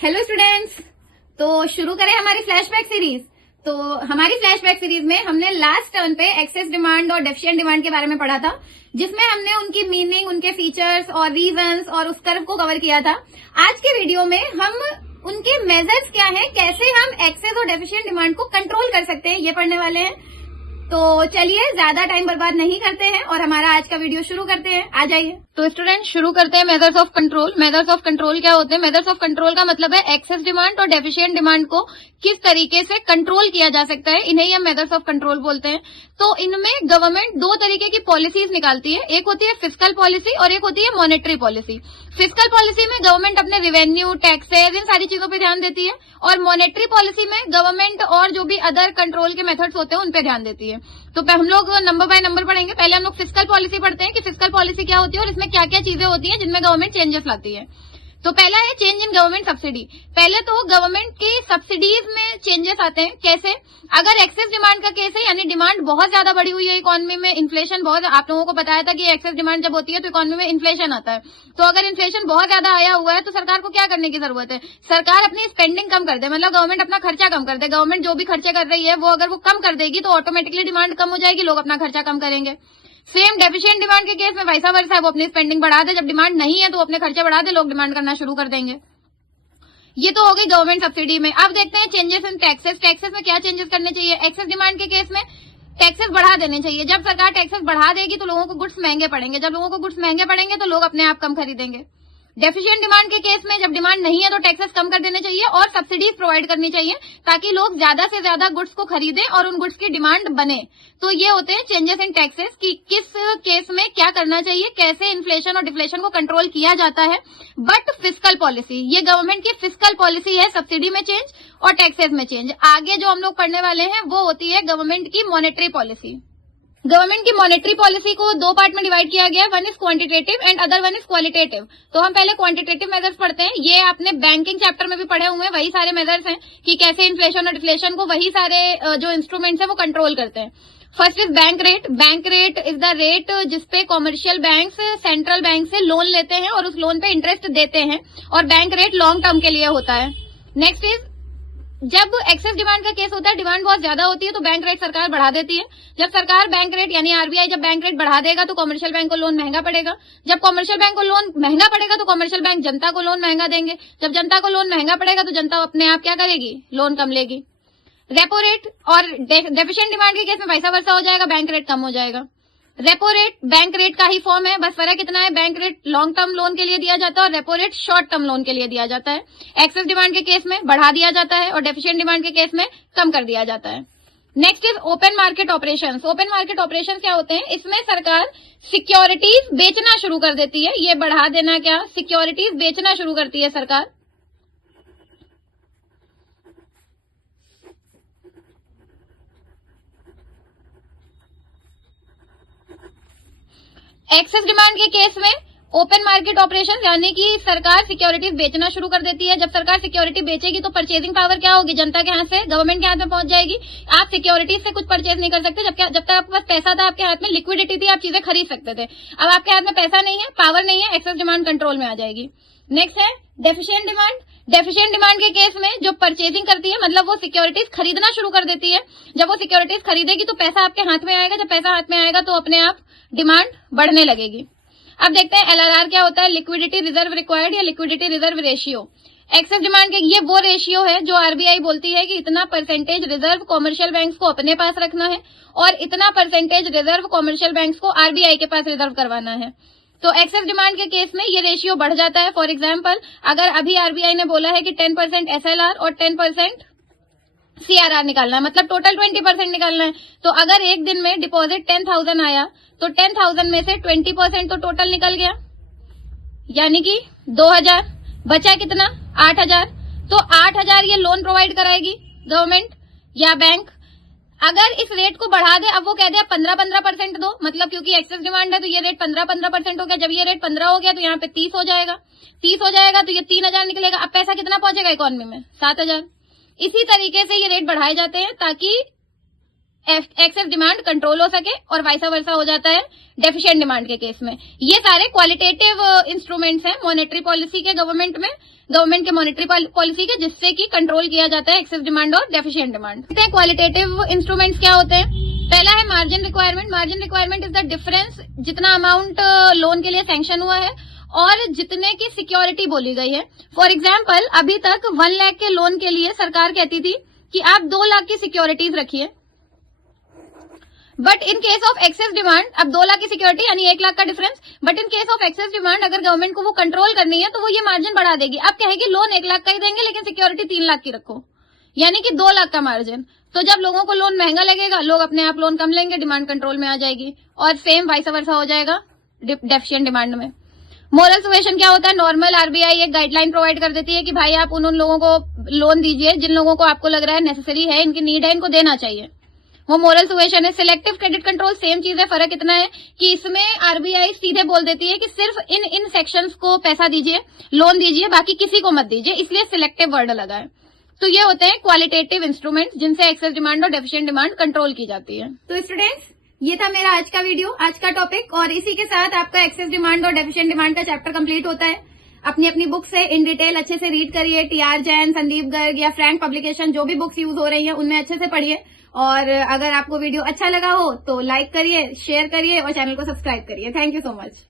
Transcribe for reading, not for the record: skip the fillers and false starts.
Hello students. तो शुरू करें हमारी फ्लैशबैक सीरीज। तो हमारी फ्लैशबैक सीरीज में हमने लास्ट टर्न पे एक्सेस डिमांड और डेफिशिएंट डिमांड के बारे में पढ़ा था, जिसमें हमने उनकी मीनिंग, उनके फीचर्स और रीजंस और उस कर्व को कवर किया था। आज के वीडियो में हम उनके मेजर्स क्या है, कैसे हम एक्सेस और डेफिशिएंट डिमांड को कंट्रोल कर सकते हैं, ये पढ़ने वाले हैं। तो चलिए ज्यादा टाइम बर्बाद नहीं करते हैं और हमारा आज का वीडियो शुरू करते हैं। आ जाइए। तो स्टूडेंट शुरू करते हैं methods of control. Methods of control क्या होते हैं? मेथड्स ऑफ कंट्रोल का मतलब है एक्सेस डिमांड और डेफिशिएंट डिमांड को किस तरीके से कंट्रोल किया जा सकता है, इन्हें हम मेथड्स ऑफ कंट्रोल बोलते हैं। तो इनमें गवर्नमेंट दो तरीके की पॉलिसीज निकालती है, एक होती है फिस्कल पॉलिसी और एक होती है मॉनेटरी पॉलिसी। फिस्कल पॉलिसी में गवर्नमेंट अपने रेवेन्यू, टैक्सेस, इन सारी चीजों पर ध्यान देती है, और मॉनेटरी पॉलिसी में गवर्नमेंट और जो भी अदर कंट्रोल के मेथड्स होते हैं उन पे ध्यान देती है। तो हम लोग नंबर बाय नंबर पढ़ेंगे। पहले हम लोग फिस्कल पॉलिसी पढ़ते हैं कि फिस्कल पॉलिसी क्या होती है और इसमें क्या क्या चीजें होती हैं जिनमें गवर्नमेंट चेंजेस लाती है। तो पहला है चेंज इन गवर्नमेंट सब्सिडी। पहले तो गवर्नमेंट की सब्सिडीज में चेंजेस आते हैं। कैसे? अगर एक्सेस डिमांड का केस है, यानी डिमांड बहुत ज्यादा बढ़ी हुई है इकोनॉमी में, इन्फ्लेशन बहुत, आप लोगों को बताया था कि एक्सेस डिमांड जब होती है तो इकोनॉमी में इन्फ्लेशन आता है। तो अगर इन्फ्लेशन बहुत ज्यादा आया हुआ है तो सरकार को क्या करने की जरूरत है? सरकार अपनी स्पेंडिंग कम कर दे, मतलब गवर्नमेंट अपना खर्चा कम कर दे। गवर्नमेंट जो भी खर्चे कर रही है वो अगर वो कम कर देगी तो ऑटोमेटिकली डिमांड कम हो जाएगी, लोग अपना खर्चा कम करेंगे। सेम डेफिशिएंट डिमांड के केस में वैसा वर्सा है, वो अपनी स्पेंडिंग बढ़ा दे, जब डिमांड नहीं है तो अपने खर्चे बढ़ा दे, लोग डिमांड करना शुरू कर देंगे। ये तो हो गई गवर्नमेंट सब्सिडी में। अब देखते हैं चेंजेस इन टैक्सेस। टैक्सेस में क्या चेंजेस करने चाहिए? एक्सेस डिमांड के केस में टैक्सेस बढ़ा देने चाहिए। जब सरकार टैक्सेस बढ़ा देगी तो लोगों को गुड्स महंगे पड़ेंगे, जब लोगों को गुड्स महंगे पड़ेंगे तो लोग अपने आप कम खरीदेंगे। डेफिशिएंट डिमांड के केस में जब डिमांड नहीं है तो टैक्सेस कम कर देने चाहिए और सब्सिडीज प्रोवाइड करनी चाहिए ताकि लोग ज्यादा से ज्यादा गुड्स को खरीदें और उन गुड्स की डिमांड बने। तो ये होते हैं चेंजेस इन टैक्सेस कि किस केस में क्या करना चाहिए, कैसे इन्फ्लेशन और डिफ्लेशन को कंट्रोल किया जाता है। बट फिस्कल पॉलिसी, ये गवर्नमेंट की फिस्कल पॉलिसी है, सब्सिडी में चेंज और टैक्सेस में चेंज। आगे जो हम लोग पढ़ने वाले हैं वो होती है गवर्नमेंट की मॉनेटरी पॉलिसी। गवर्नमेंट की मॉनेटरी पॉलिसी को दो पार्ट में डिवाइड किया गया है, one is quantitative and other one is qualitative. तो हम पहले क्वांटिटेटिव मेजर्स पढ़ते हैं। ये आपने बैंकिंग चैप्टर में भी पढ़े हुए हैं, वही सारे मेजर्स हैं कि कैसे इन्फ्लेशन और डिफ्लेशन को वही सारे जो इंस्ट्रूमेंट्स है वो कंट्रोल करते हैं। First is bank rate. Bank rate is the rate जिसपे कॉमर्शियल बैंक सेंट्रल बैंक से लोन लेते हैं और उस लोन पे इंटरेस्ट देते हैं, और बैंक रेट लॉन्ग टर्म के लिए होता है। नेक्स्ट इज, जब एक्सेस डिमांड का केस होता है, डिमांड बहुत ज्यादा होती है तो बैंक रेट सरकार बढ़ा देती है। जब सरकार बैंक रेट यानी आरबीआई जब बैंक रेट बढ़ा देगा तो कमर्शियल बैंक को लोन महंगा पड़ेगा। जब कमर्शियल बैंक को लोन महंगा पड़ेगा तो कमर्शियल बैंक जनता को लोन महंगा देंगे। जब जनता को लोन महंगा पड़ेगा तो जनता अपने आप क्या करेगी? लोन कम लेगी। रेपो रेट और डेफिशिएंट डिमांड के केस में वैसा वैसा हो जाएगा, बैंक रेट कम हो जाएगा। रेपो रेट बैंक रेट का ही फॉर्म है, बस फर्क इतना है, bank rate long term loan के लिए दिया जाता है और repo rate short term loan के लिए दिया जाता है। एक्सेस डिमांड के केस में बढ़ा दिया जाता है और डेफिशिएंट डिमांड के केस में कम कर दिया जाता है। Next is open market operations. Open market operation क्या होते हैं? इसमें सरकार सिक्योरिटीज बेचना शुरू कर देती है। ये बढ़ा देना क्या? सिक्योरिटीज बेचना शुरू करती है सरकार। एक्सेस डिमांड के केस में ओपन मार्केट ऑपरेशन यानी कि सरकार सिक्योरिटीज बेचना शुरू कर देती है। जब सरकार सिक्योरिटी बेचेगी तो परचेजिंग पावर क्या होगी? जनता के हाथ से, गवर्नमेंट के हाथ में पहुंच जाएगी। आप सिक्योरिटीज से कुछ परचेज नहीं कर सकते। जब तक आपके पास पैसा था, आपके हाथ में लिक्विडिटी थी, आप चीजें खरीद सकते थे। अब आपके हाथ में पैसा नहीं है, पावर नहीं है, एक्सेस डिमांड कंट्रोल में आ जाएगी। नेक्स्ट है डेफिशिएंट डिमांड। डेफिशिएंट डिमांड के केस में जो परचेजिंग करती है, मतलब वो सिक्योरिटीज खरीदना शुरू कर देती है। जब वो सिक्योरिटीज खरीदेगी तो पैसा आपके हाथ में आएगा। जब पैसा हाथ में आएगा तो अपने आप डिमांड बढ़ने लगेगी। अब देखते हैं एलआरआर क्या होता है, लिक्विडिटी रिजर्व रिक्वायर्ड या liquidity reserve ratio. Excess demand के ये वो रेशियो है जो आरबीआई बोलती है कि इतना परसेंटेज रिजर्व कॉमर्शियल बैंक्स को अपने पास रखना है और इतना परसेंटेज रिजर्व कॉमर्शियल बैंक्स को आरबीआई के पास रिजर्व करवाना है। तो एक्सेस डिमांड के केस में ये रेशियो बढ़ जाता है। फॉर एग्जाम्पल, अगर अभी आरबीआई ने बोला है कि 10% एसएलआर और 10% सीआरआर निकालना है, मतलब टोटल 20% निकालना है, तो अगर एक दिन में डिपॉजिट 10,000 आया तो 10,000 में से 20% तो टोटल निकल गया, यानी कि 2,000 बचा कितना? 8,000। तो 8,000 ये लोन प्रोवाइड कराएगी गवर्नमेंट या बैंक। अगर इस रेट को बढ़ा दे, अब वो कह दे अब 15% दो, मतलब क्योंकि एक्सेस डिमांड है तो ये रेट 15% हो गया। जब ये रेट 15 हो गया तो यहाँ पे 30 हो जाएगा। 30 हो जाएगा तो ये 3,000 निकलेगा। अब पैसा कितना पहुंचेगा इकोनॉमी में? 7,000। इसी तरीके से ये रेट बढ़ाए जाते हैं ताकि एक्सेस डिमांड कंट्रोल हो सके और वाइसा वर्सा हो जाता है डेफिशिएंट डिमांड के केस में। ये सारे क्वालिटेटिव इंस्ट्रूमेंट्स हैं मॉनेटरी पॉलिसी के, गवर्नमेंट के मॉनेटरी पॉलिसी के, जिससे कि कंट्रोल किया जाता है एक्सेस डिमांड और डेफिशिएंट डिमांड। क्वालिटेटिव इंस्ट्रूमेंट्स क्या होते हैं? पहला है margin requirement. Margin requirement is the difference जितना अमाउंट लोन के लिए सैंक्शन हुआ है और जितने की सिक्योरिटी बोली गई है। फॉर एग्जाम्पल, अभी तक 1 लाख के लोन के लिए सरकार कहती थी कि आप 2 लाख की सिक्योरिटीज रखिए, but in case of excess demand, अब 2 लाख की सिक्योरिटी यानी 1 लाख का difference, but in case of excess demand अगर गवर्नमेंट को वो कंट्रोल करनी है तो वो ये मार्जिन बढ़ा देगी। अब कहेगी लोन 1 लाख का ही देंगे लेकिन सिक्योरिटी 3 लाख की रखो, यानी कि 2 लाख का मार्जिन। तो जब लोगों को लोन महंगा लगेगा, लोग अपने आप लोन कम लेंगे, डिमांड कंट्रोल में आ जाएगी, और सेम वाइस वर्सा हो जाएगा डेफिशिएंट डिमांड में। मोरल सुएशन क्या होता है? नॉर्मल आरबीआई एक गाइडलाइन प्रोवाइड कर देती है कि भाई आप उन लोगों को लोन दीजिए जिन लोगों को आपको लग रहा है नेसेसरी है, इनकी नीड है, इनको देना चाहिए, वो मोरल सुएशन है। सिलेक्टिव क्रेडिट कंट्रोल सेम चीज है, फर्क इतना है कि इसमें आरबीआई सीधे बोल देती है कि सिर्फ इन सेक्शंस को पैसा दीजिए, लोन दीजिए, बाकी किसी को मत दीजिए, इसलिए सिलेक्टिव वर्ड लगा है। तो ये होते हैं क्वालिटेटिव इंस्ट्रूमेंट्स जिनसे एक्सेस डिमांड और डेफिशिएंट डिमांड कंट्रोल की जाती है। तो स्टूडेंट्स, ये था मेरा आज का वीडियो, आज का टॉपिक, और इसी के साथ आपका एक्सेस डिमांड और डेफिशिएंट डिमांड का चैप्टर कंप्लीट होता है। अपनी अपनी बुक से इन डिटेल अच्छे से रीड करिए, टीआर जैन, संदीप गर्ग या फ्रैंक पब्लिकेशन, जो भी बुक्स यूज हो रही हैं उनमें अच्छे से पढ़िए। और अगर आपको वीडियो अच्छा लगा हो तो लाइक करिए, शेयर करिए और चैनल को सब्सक्राइब करिए। Thank you so much.